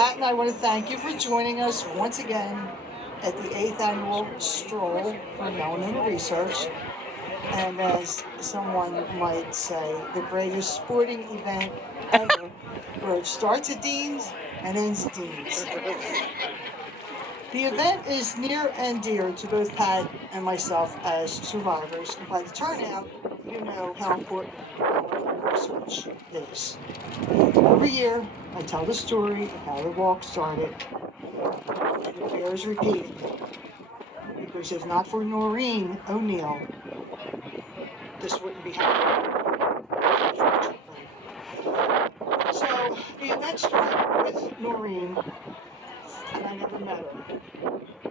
Pat and I want to thank you for joining us once again at the 8th annual stroll for melanoma research. And as someone might say, the greatest sporting event ever, where it starts at Dean's and ends at Dean's. The event is near and dear to both Pat and myself as survivors, and by the turnout, you know how important melanoma research is. Every year, I tell the story of how the walk started, and it bears repeating, because if not for Noreen O'Neill, this wouldn't be happening, unfortunately. So the event started with Noreen, and I never met her.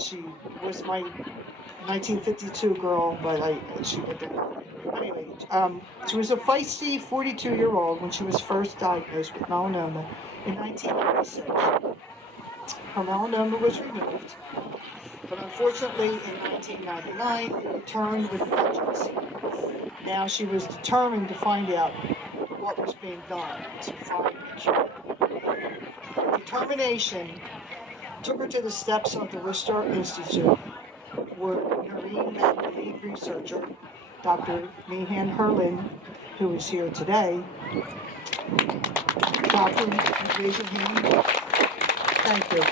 She was my 1952 girl, but she didn't. Anyway, she was a feisty 42-year-old when she was first diagnosed with melanoma in 1996. Her melanoma was removed, but unfortunately in 1999 it returned with a vengeance. Now she was determined to find out what was being done to find a cure. Her determination took her to the steps of the Wistar Institute, where Noreen met the lead researcher, Dr. Mehan Herlin, who is here today. Doctor, raise your hand. Thank you.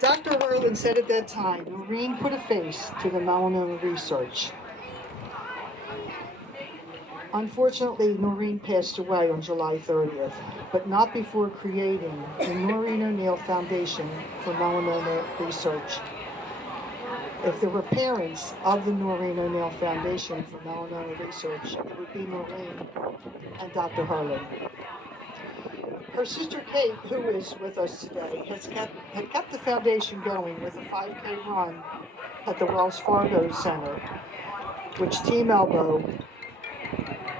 Dr. Herlin said at that time, Noreen put a face to the melanoma research. Unfortunately, Noreen passed away on July 30th, but not before creating the Noreen O'Neill Foundation for Melanoma Research. If there were parents of the Noreen O'Neill Foundation for Melanoma Research, it would be Noreen and Dr. Herlin. Her sister Kate, who is with us today, had kept the foundation going with a 5K run at the Wells Fargo Center, which Team Elbow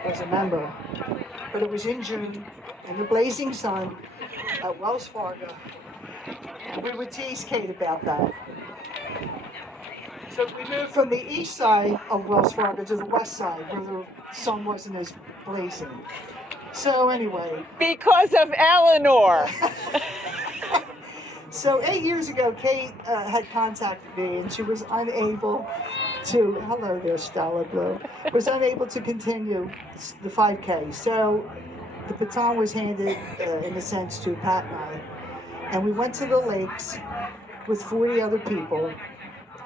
was a member. But it was in June, in the blazing sun, at Wells Fargo, and we would tease Kate about that. So we moved from the east side of Wells Fargo to the west side, where the sun wasn't as blazing. So anyway. Because of Eleanor. So 8 years ago, Kate had contacted me, and she was unable to, hello there, Stella Blue, was unable to continue the 5K. So the baton was handed, in a sense, to Pat and I. And we went to the lakes with 40 other people,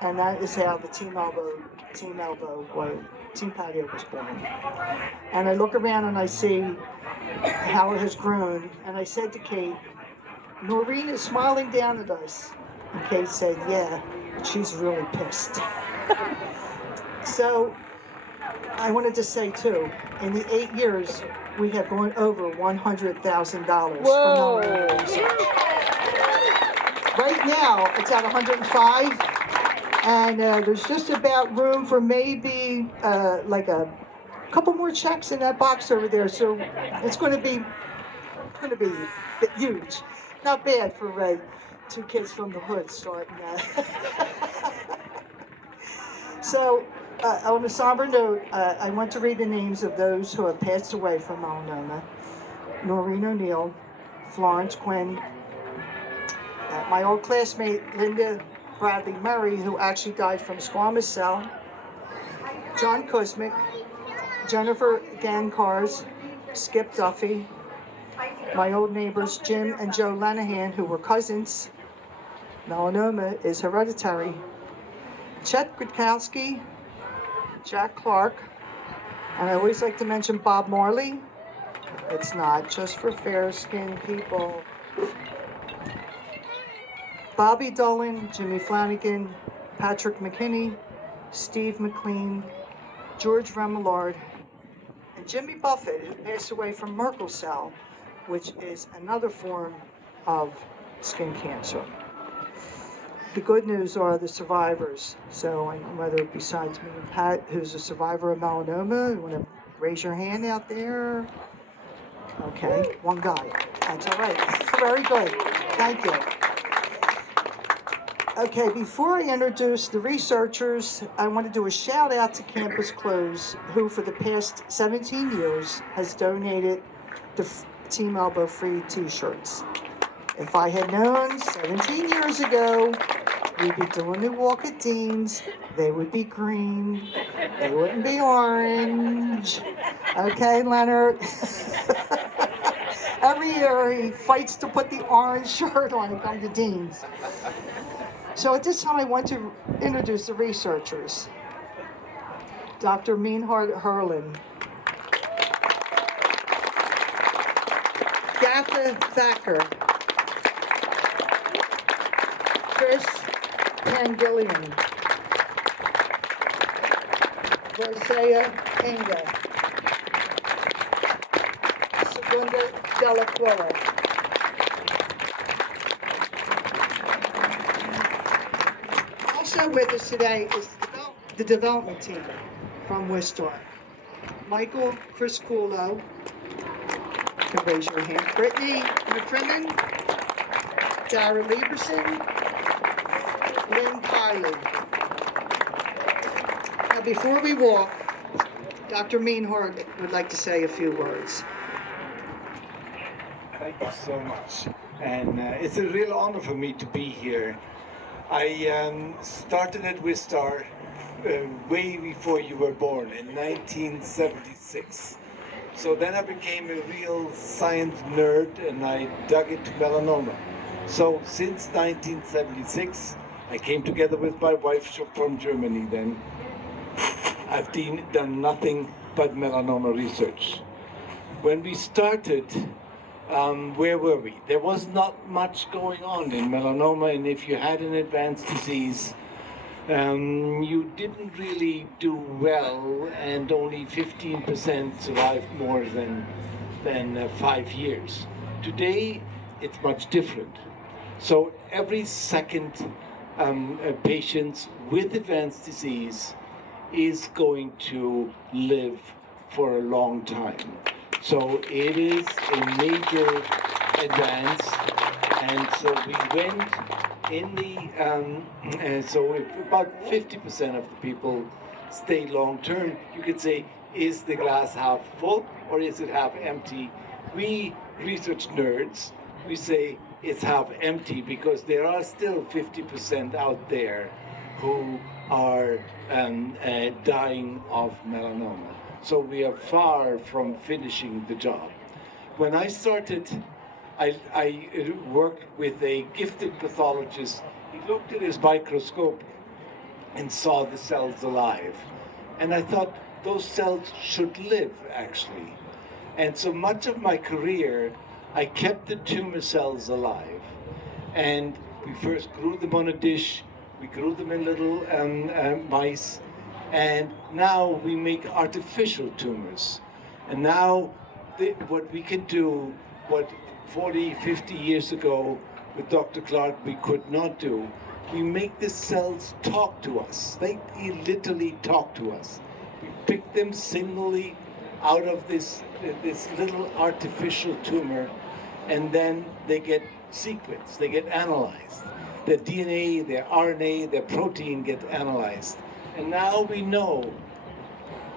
and that is how the Team Patio was born. And I look around and I see how it has grown, and I said to Kate, Noreen is smiling down at us. And Kate said, yeah, but she's really pissed. So I wanted to say too, in the 8 years, we have gone over $100,000 for melanoma research. Right now, it's at 105, and there's just about room for maybe like a couple more checks in that box over there. So it's going to be huge. Not bad for two kids from the hood starting that. So, on a somber note, I want to read the names of those who have passed away from melanoma. Noreen O'Neill, Florence Quinn, my old classmate Linda Bradley Murray, who actually died from squamous cell, John Kuzmic, Jennifer Gankars, Skip Duffy, my old neighbors Jim and Joe Lanahan, who were cousins. Melanoma is hereditary. Chet Gutkowski, Jack Clark, and I always like to mention Bob Marley. It's not just for fair-skinned people. Bobby Dolan, Jimmy Flanagan, Patrick McKinney, Steve McLean, George Remillard, and Jimmy Buffett, who passed away from Merkel cell, which is another form of skin cancer. The good news are the survivors. So whether besides me and Pat, who's a survivor of melanoma, you want to raise your hand out there? Okay, one guy. That's all right. Very good. Thank you. Okay, before I introduce the researchers, I want to do a shout out to Campus Close, who for the past 17 years has donated Team Elbow Free t-shirts. If I had known 17 years ago we'd be doing the walk at Dean's, they would be green. They wouldn't be orange. Okay, Leonard? Every year he fights to put the orange shirt on and come to Dean's. So at this time I want to introduce the researchers. Dr. Meanhard Herlin, Gatha Thacker, Chris Pangilian, Rosea Kinga, Segunda Della Quilla. Also with us today is the development team from Worcester. Michael Crisculo, you can raise your hand. Brittany McCrimmon, Dara Lieberson, Lynn Kiley. Now before we walk, Dr. Meanhard would like to say a few words. Thank you so much. And it's a real honor for me to be here. I started at Wistar way before you were born in 1976. So then I became a real science nerd and I dug into melanoma. So since 1976, I came together with my wife from Germany then. I've done nothing but melanoma research. When we started, where were we? There was not much going on in melanoma, and if you had an advanced disease, you didn't really do well, and only 15% survived more than 5 years. Today, it's much different. So every second patient with advanced disease is going to live for a long time. So it is a major advance, and so we went in the, so if about 50% of the people stay long term, you could say, is the glass half full or is it half empty? We research nerds, we say it's half empty because there are still 50% out there who are dying of melanoma. So we are far from finishing the job. When I started, I worked with a gifted pathologist. He looked at his microscope and saw the cells alive. And I thought those cells should live, actually. And so much of my career, I kept the tumor cells alive. And we first grew them on a dish, we grew them in little mice, and now we make artificial tumors. And now what we can do, what 40, 50 years ago with Dr. Clark we could not do, we make the cells talk to us. They literally talk to us. We pick them singly out of this little artificial tumor, and then they get sequenced, they get analyzed. Their DNA, their RNA, their protein get analyzed. And now we know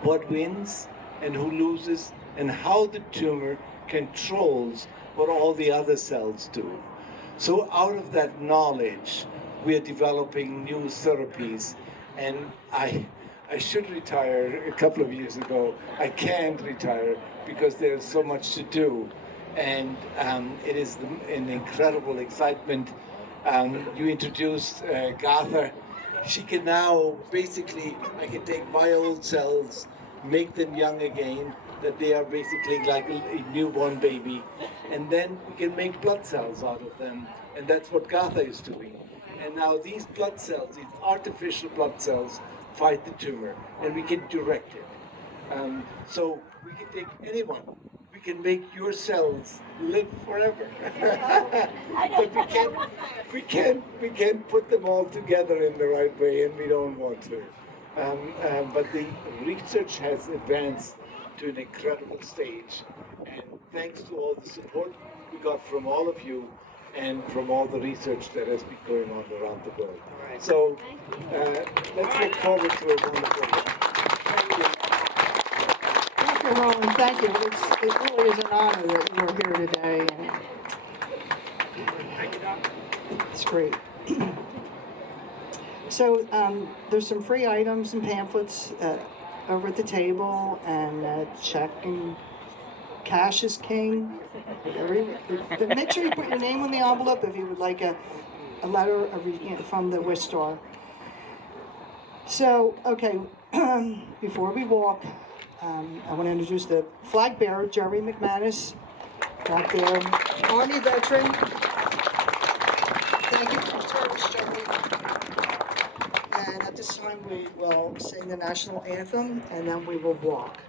what wins and who loses and how the tumor controls what all the other cells do. So out of that knowledge, we are developing new therapies. And I should retire a couple of years ago. I can't retire because there's so much to do. And it is an incredible excitement. You introduced Gatha. She can now, basically, I can take my old cells, make them young again, that they are basically like a newborn baby, and then we can make blood cells out of them, and that's what Gatha is doing. And now these blood cells, these artificial blood cells, fight the tumor, and we can direct it. So we can take anyone. We can make your cells live forever. But we can't put them all together in the right way, and we don't want to. But the research has advanced to an incredible stage, and thanks to all the support we got from all of you and from all the research that has been going on around the world. So let's look forward to a wonderful day. Dr. Mr. Rowan, thank you. It really is an honor that you are here today. And it's great. So there's some free items and pamphlets over at the table, and check and cash is king. But make sure you put your name on the envelope if you would like a letter from the Wistar. So, okay, before we walk, I want to introduce the flag bearer, Jerry McManus, back there, Army veteran. Thank you for your service, Jerry. And at this time, we will sing the national anthem, and then we will walk.